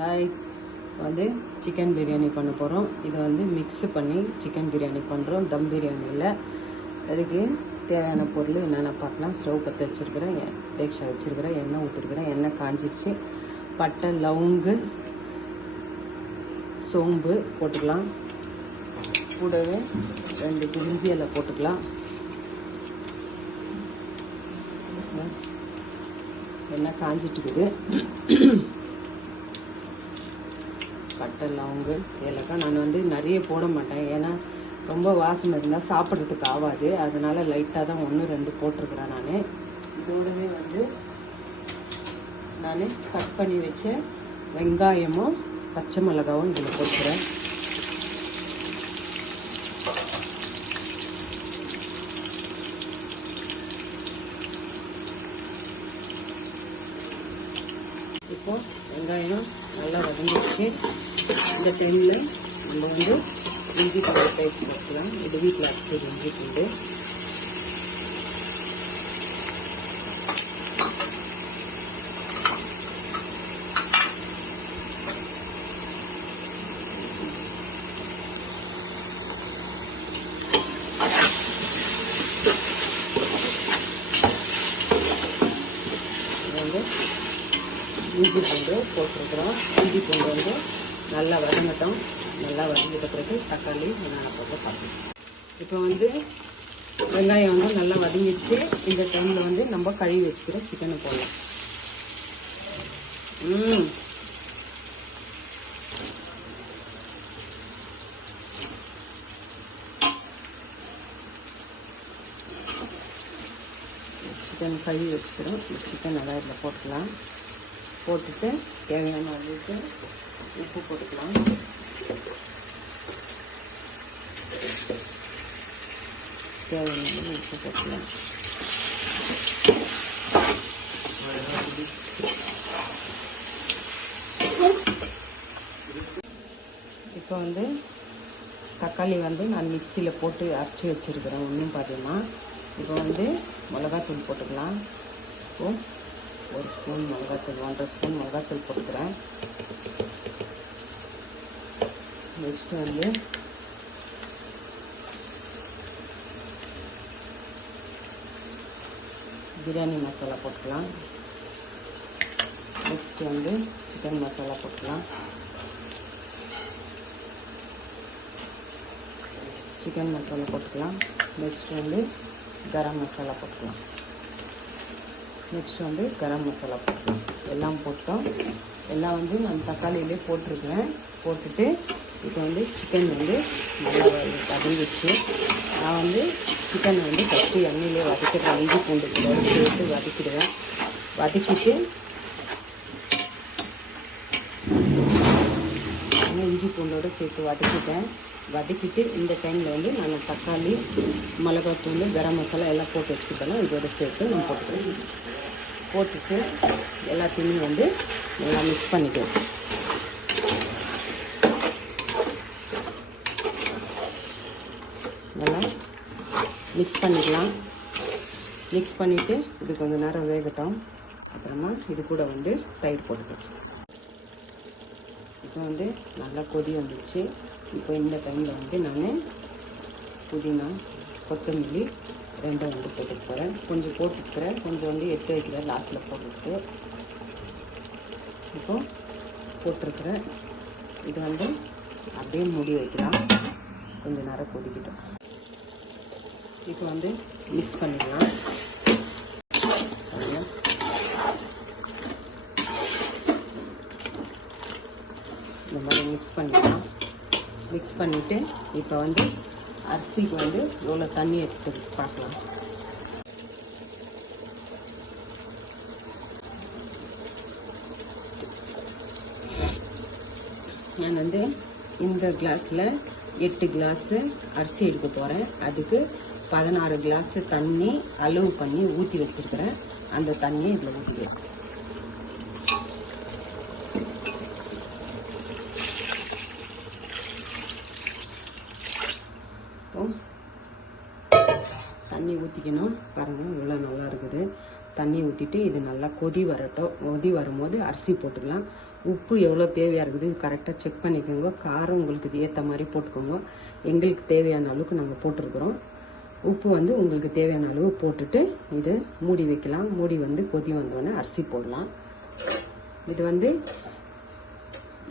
Hi, வந்து chicken biryani பண்ண போகிறோம். இதை வந்து மிக்ஸ் பண்ணி சிக்கன் பிரியாணி பண்ணுறோம். தம் பிரியாணியில் அதுக்கு தேவையான பொருள் என்னென்ன பார்க்கலாம். ஸ்டவ் பற்ற வச்சுருக்கிறேன், டேக்ஷா வச்சுருக்கிறேன், எண்ணெய் ஊற்றிருக்கிறேன். எண்ணெய் காஞ்சிடுச்சு. பட்டை, லவங்கு, சோம்பு போட்டுக்கலாம். கூடவே 2 பிரிஞ்சி இலை போட்டுக்கலாம். எண்ணெய் காஞ்சிட்டுக்குது. பட்டை, லவங்கு, ஏலக்காய் நான் வந்து நிறைய போட மாட்டேன், ஏன்னா ரொம்ப வாசனை இருந்தால் சாப்பிட்றதுக்கு ஆகாது. அதனால் லைட்டாக தான் 1-2 போட்டிருக்கிறேன். நான் இதோடவே வந்து நான் கட் பண்ணி வச்ச வெங்காயமும் பச்சை மிளகாவும் இதில் போட்டுக்கிறேன். இப்போ வெங்காயம் நல்லா வதங்கிடுச்சு. இந்த டைமில் நம்ம வந்து இஞ்சி பூண்டு பேஸ்ட் வச்சுக்கலாம். இது வீட்டில் அரைச்சது இஞ்சி பூண்டு. இஞ்சி பூண்டு போட்டிருக்கிறோம். இஞ்சி பூண்டு வந்து நல்லா வதங்கட்டும். நல்லா வதங்கிட்ட பிறகு தக்காளி நல்லா போட்டு பார்க்கணும். இப்போ வந்து வெங்காயம் வந்து நல்லா வதங்கிடுச்சு. இந்த டைமில் வந்து நம்ம கழுவி வச்சுக்கிற சிக்கனை போடலாம். சிக்கன் கழுவி வச்சுக்கிறோம். சிக்கன் நல்லா இதில் போட்டுக்கலாம். போட்டுட்டு தேவையான அளவுக்கு உப்பு போட்டுக்கலாம். தேவையான அளவு உப்பு போட்டுக்கலாம். இப்போ வந்து தக்காளி வந்து நான் மிக்சியில் போட்டு அரைச்சி வச்சுருக்கிறேன். ஒன்றும் பார்த்தீங்கன்னா இப்போ வந்து மிளகாத்தூள் போட்டுக்கலாம். இப்போ 1 ஸ்பூன் மிளகாத்தூள், 1.5 ஸ்பூன் மிளகாத்தூள் போட்டுக்கிறேன். நெக்ஸ்ட்டு வந்து பிரியாணி மசாலா போட்டுக்கலாம். நெக்ஸ்ட்டு வந்து சிக்கன் மசாலா போட்டுக்கலாம். சிக்கன் மசாலா போட்டுக்கலாம். நெக்ஸ்ட் வந்து கரம் மசாலா போட்டுக்கலாம். நெக்ஸ்ட் வந்து கரம் மசாலா போட்டுக்கலாம். எல்லாம் போட்டோம். எல்லாம் வந்து நான் தக்காளியிலே போட்டிருக்கேன். போட்டுட்டு இப்போ வந்து சிக்கன் வந்து நல்லா வதங்கிச்சு. நான் வந்து சிக்கனை வந்து ஃபஸ்ட்டு எண்ணெயிலே வதக்கிடுறேன். இஞ்சி பூண்டு சேர்த்து வதக்கிடுவேன். வதக்கிட்டு இஞ்சி பூண்டோடு சேர்த்து வதக்கிட்டு இந்த டைமில் வந்து நான் தக்காளி, மிளகாத்தூள், கரம் மசாலா எல்லாம் போட்டு வச்சுக்கிட்டேன்னா இதோட சேர்த்து நான் போட்டுக்கிறேன். போட்டுட்டு எல்லாத்தையுமே வந்து நல்லா மிக்ஸ் பண்ணிக்குவேன். நல்லா மிக்ஸ் பண்ணிக்கலாம். மிக்ஸ் பண்ணிவிட்டு இது கொஞ்சம் நேரம் வேகட்டும். அப்புறமா இது கூட வந்து தயிர் போட்டுக்கலாம். இப்போ வந்து நல்லா கொதி வந்துச்சு. இப்போ இந்த டைமில் வந்து நான் புதினா, கொத்தமல்லி 2 வந்து போட்டுக்க போகிறேன். கொஞ்சம் போட்டுக்கிறேன், கொஞ்சம் வந்து எடுத்து வைக்கிறேன் லாஸ்ட்டில் போட்டுட்டு. இப்போ போட்டிருக்கிறேன். இது வந்து அப்படியே மூடி வைக்கலாம். கொஞ்சம் நேரம் கொதிக்கிட்டோம். இப்போ வந்து மிக்ஸ் பண்ணிக்கலாம். இந்த மாதிரி மிக்ஸ் பண்ணிக்கலாம். மிக்ஸ் பண்ணிவிட்டு இப்போ வந்து அரிசிக்கு வந்து எவ்வளோ தண்ணி எடுத்து பார்க்கலாம். நான் வந்து இந்த கிளாஸில் 8 கிளாஸு அரிசி எடுக்க போகிறேன். அதுக்கு 16 கிளாஸு தண்ணி அளவு பண்ணி ஊற்றி வச்சுருக்கிறேன். அந்த தண்ணியை இதில் ஊற்றிக்கிறேன். தண்ணி ஊற்றிக்கணும். பாருங்கள் எவ்வளோ நல்லா இருக்குது. தண்ணி ஊற்றிட்டு இது நல்லா கொதி வரட்டும். கொதி வரும்போது அரிசி போட்டுக்கலாம். உப்பு எவ்வளோ தேவையாக இருக்குது கரெக்டாக செக் பண்ணிக்கோங்க. காரம் உங்களுக்கு இது ஏற்ற மாதிரி போட்டுக்கோங்க. எங்களுக்கு தேவையான அளவுக்கு நாங்கள் போட்டிருக்கிறோம். உப்பு வந்து உங்களுக்கு தேவையான அளவு போட்டுட்டு இது மூடி வைக்கலாம். மூடி வந்து கொதி வந்தோடனே அரிசி போடலாம். இது வந்து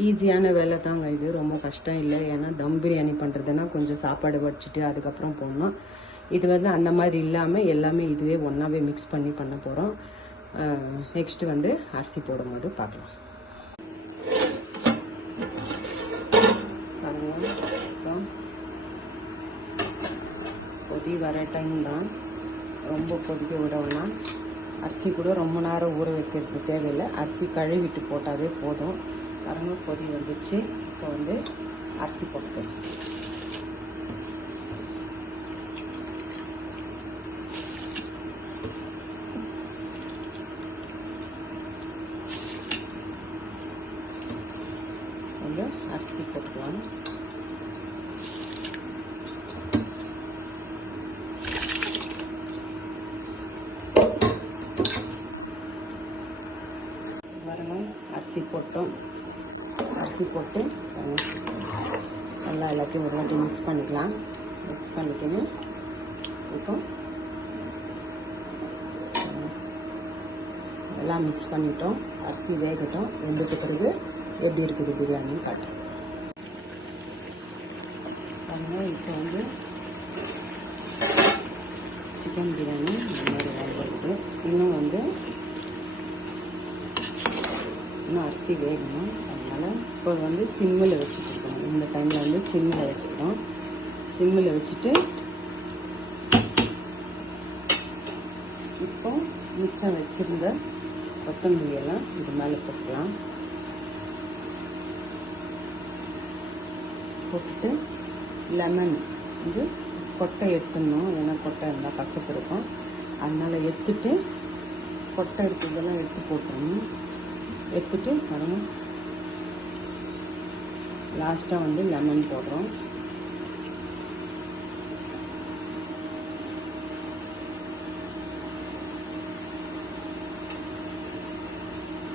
ஈஸியான வேலை தாங்க. இது ரொம்ப கஷ்டம் இல்லை. ஏன்னா தம் பிரியாணி பண்ணுறதுன்னா கொஞ்சம் சாப்பாடு வடிச்சிட்டு அதுக்கப்புறம் போடணும். இது வந்து அந்த மாதிரி இல்லாமல் எல்லாமே இதுவே ஒன்றாவே மிக்ஸ் பண்ணி பண்ண போகிறோம். நெக்ஸ்ட்டு வந்து அரிசி போடும் போது பார்க்கலாம். கொதி வர டைம் தான், ரொம்ப கொதிக்க விடவும்னா அரிசி கூட ரொம்ப நேரம் ஊற வைக்கிறது தேவையில்லை. அரிசி கழுவிட்டு போட்டாவே போதும். பாருங்க கொதி வந்துச்சு. இப்போ வந்து அரிசி போட்டுக்கலாம். வந்து அரிசி போட்டுக்கலாம். அரிசி போட்டோம். அரிசி போட்டு நல்லா எல்லாத்தையும் ஒரு வாட்டி மிக்ஸ் பண்ணிக்கலாம். மிக்ஸ் பண்ணிக்கணும். இப்போ எல்லாம் மிக்ஸ் பண்ணிட்டோம். அரிசி வேகட்டும். வெந்துட்டு பிறகு எப்படி இருக்குது பிரியாணின்னு காட்டுறேன். இப்போ வந்து சிக்கன் பிரியாணி இந்த மாதிரி வேகிறது. இன்னும் வந்து இன்னும் அரிசி வேகணும். அதனால் இப்போ வந்து சிம்மில் வச்சுட்ருக்கோம். இந்த டைமில் வந்து சிம்மில் வச்சுக்கிறோம். சிம்மில் வச்சுட்டு இப்போ மிச்சம் வச்சுருந்த கொத்தமல்லியெல்லாம் இது மேலே போட்டுக்கலாம். போட்டுட்டு லெமன் வந்து கொட்டை எடுத்துடணும். ஏன்னா கொட்டை இருந்தால் கசப்பு இருக்கும். அதனால் எடுத்துட்டு கொட்டை எடுத்ததெல்லாம் எடுத்து போட்டுடணும். எடுத்துட்டு பாருங்க லாஸ்ட்டாக வந்து லெமன் போடுறோம்.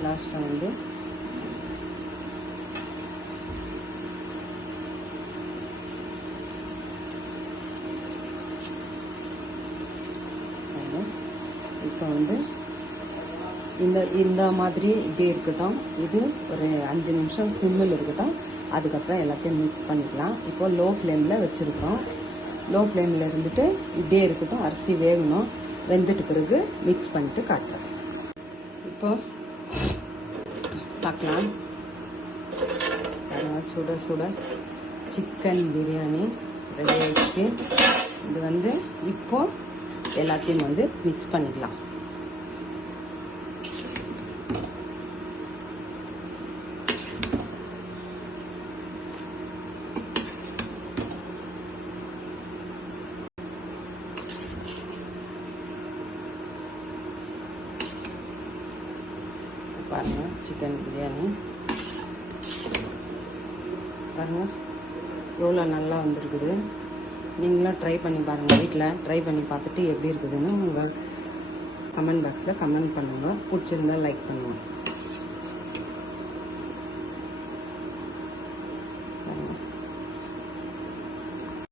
லாஸ்ட்டாக வந்து இப்போ வந்து இந்த மாதிரி இப்படி இருக்கட்டும். இது ஒரு 5 நிமிஷம் சிம்மில் இருக்கட்டும். அதுக்கப்புறம் எல்லாத்தையும் மிக்ஸ் பண்ணிக்கலாம். இப்போ லோ ஃப்ளேமில் வச்சுருக்கோம். லோ ஃப்ளேமில் இருந்துட்டு இப்படியே இருக்கட்டும். அரிசி வேகணும். வெந்துட்டு பிறகு மிக்ஸ் பண்ணிட்டு காட்டுறேன். இப்போ பார்க்கலாம். சுட சுட சிக்கன் பிரியாணி ரெடி ஆயிடுச்சு. இது வந்து இப்போ எல்லாத்தையும் வந்து மிக்ஸ் பண்ணிக்கலாம். பாருங்க சிக்கன் பிரியாணி பாருங்க எவ்வளோ நல்லா வந்திருக்குது. நீங்களும் ட்ரை பண்ணி பாருங்கள். வீட்டில் ட்ரை பண்ணி பார்த்துட்டு எப்படி இருக்குதுன்னு உங்கள் கமெண்ட் பாக்ஸில் கமெண்ட் பண்ணுங்கள். பிடிச்சிருந்தா லைக் பண்ணுங்கள்.